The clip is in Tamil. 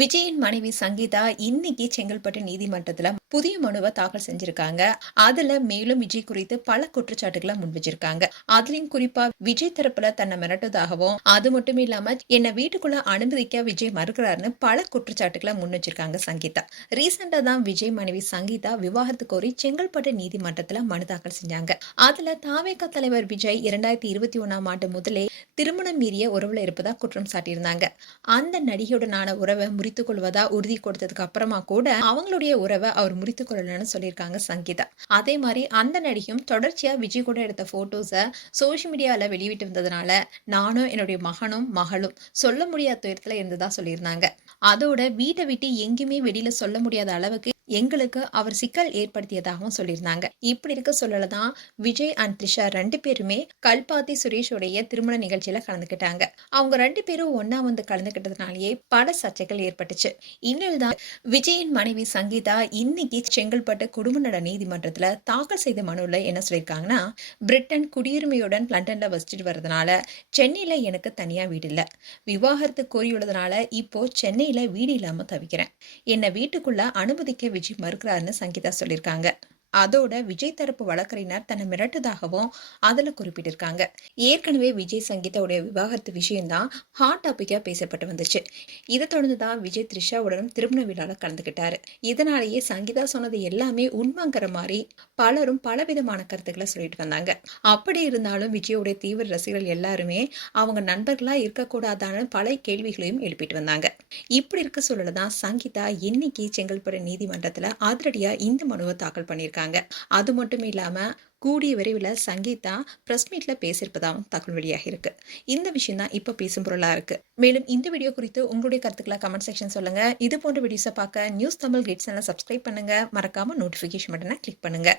விஜயின் மனைவி சங்கீதா இன்னைக்கு செங்கல்பட்டு நீதிமன்றத்துல புதிய மனுவை தாக்கல் செஞ்சிருக்காங்க. அதுல மேலும் விஜய் குறித்து பல குற்றச்சாட்டுகளை முன் வச்சிருக்காங்க. அதுலயும் குறிப்பா விஜய் தரப்புல தன்னை மிரட்டதாகவும், அது மட்டும் இல்லாம என்ன வீட்டுக்குள்ள அனுமதிக்க விஜய் மறுக்கிறாருன்னு பல குற்றச்சாட்டுகளை முன் வச்சிருக்காங்க சங்கீதா. ரீசெண்டா தான் விஜய் மனைவி சங்கீதா விவாகரத்து கோரி செங்கல்பட்டு நீதிமன்றத்துல மனு தாக்கல் செஞ்சாங்க. அதுல தாவேகா தலைவர் விஜய் 2021ஆம் ஆண்டு முதலே திருமணம் மீறிய உறவுல இருப்பதா குற்றம் சாட்டியிருந்தாங்க. அந்த நடிகையுடனான உறவை முறித்துக் கொள்வதா உறுதி கொடுத்ததுக்கு அப்புறமா கூட அவங்களுடைய உறவை அவர் முறித்துக் கொள்ளலன்னு சொல்லியிருக்காங்க சங்கீதா. அதே மாதிரி அந்த நடிகையும் தொடர்ச்சியா விஜய் கூட எடுத்த போட்டோஸ சோசியல் மீடியால வெளியிட்டு வந்ததுனால நானும் என்னுடைய மகனும் மகளும் சொல்ல முடியாத துயரத்துல இருந்ததா சொல்லியிருந்தாங்க. அதோட வீட்டை விட்டு எங்கேயுமே வெளியில சொல்ல முடியாத அளவுக்கு எங்களுக்கு அவர் சிக்கல் ஏற்படுத்தியதாகவும் சொல்லியிருந்தாங்க. இப்படி இருக்க சொல்லதான் விஜய் அண்ட் த்ரிஷா 2 பேருமே கல்பாத்தி சுரேஷோடைய திருமண நிகழ்ச்சியில கலந்துக்கிட்டாங்க. அவங்க 2 பேரும் ஒன்னா வந்து கலந்துக்கிட்டதுனாலேயே பல சர்ச்சைகள் ஏற்பட்டுச்சு. இந்நிலையில் தான் விஜயின் மனைவி சங்கீதா இன்னைக்கு செங்கல்பட்டு குடும்ப நல நீதிமன்றத்துல தாக்கல் செய்த மனுவில் என்ன சொல்லியிருக்காங்கன்னா, பிரிட்டன் குடியுரிமையுடன் லண்டன்ல வசிச்சுட்டு வர்றதுனால சென்னையில எனக்கு தனியா வீடு இல்ல. விவாகரத்து கோரியுள்ளதுனால இப்போ சென்னையில வீடு இல்லாம தவிக்கிறேன். என்னை வீட்டுக்குள்ள அனுமதிக்க விஜய் மறுக்கிறாருன்னு சங்கீதா சொல்லியிருக்காங்க. அதோட விஜய் தரப்பு வழக்கறிஞர் தன்னை மிரட்டதாகவும் அதுல குறிப்பிட்டிருக்காங்க. ஏற்கனவே விஜய் சங்கீதாவுடைய விவாகரத்து விஷயம்தான் ஹாட் டாபிக்கா பேசப்பட்டு வந்துச்சு. இதை தொடர்ந்துதான் விஜய் த்ரிஷாவுடனும் திருமண விழால கலந்துக்கிட்டாரு. இதனாலேயே சங்கீதா சொன்னது எல்லாமே உண்மைங்கிற மாதிரி பலரும் பலவிதமான கருத்துக்களை சொல்லிட்டு வந்தாங்க. அப்படி இருந்தாலும் விஜயோடைய தீவிர ரசிகர்கள் எல்லாருமே அவங்க நண்பர்களா இருக்கக்கூடாதான பல கேள்விகளையும் எழுப்பிட்டு வந்தாங்க. இப்படி இருக்க சொல்லதான் சங்கீதா இன்னைக்கு செங்கல்பட்டு நீதிமன்றத்துல அதிரடியா இந்த மனுவை தாக்கல் பண்ணியிருக்காங்க. அது மட்டும் இல்லாம கூடிய விரைவில் சங்கீதா பிரஸ் மீட்ல பேசியிருப்பதாகவும் தகவல் வெளியாக இருக்கு. இந்த விஷயம் தான் இப்ப பேசும் பொருளா இருக்கு. மேலும் இந்த வீடியோ குறித்து உங்களுடைய கருத்துக்களை கமெண்ட் செக்ஷன் சொல்லுங்க. இது போன்ற வீடியோஸை பார்க்க நியூஸ் தமிழ் கிட்ஸ் சேனலை சப்ஸ்கிரைப் பண்ணுங்க. மறக்காம நோட்டிபிகேஷன் பட்டனை கிளிக் பண்ணுங்க.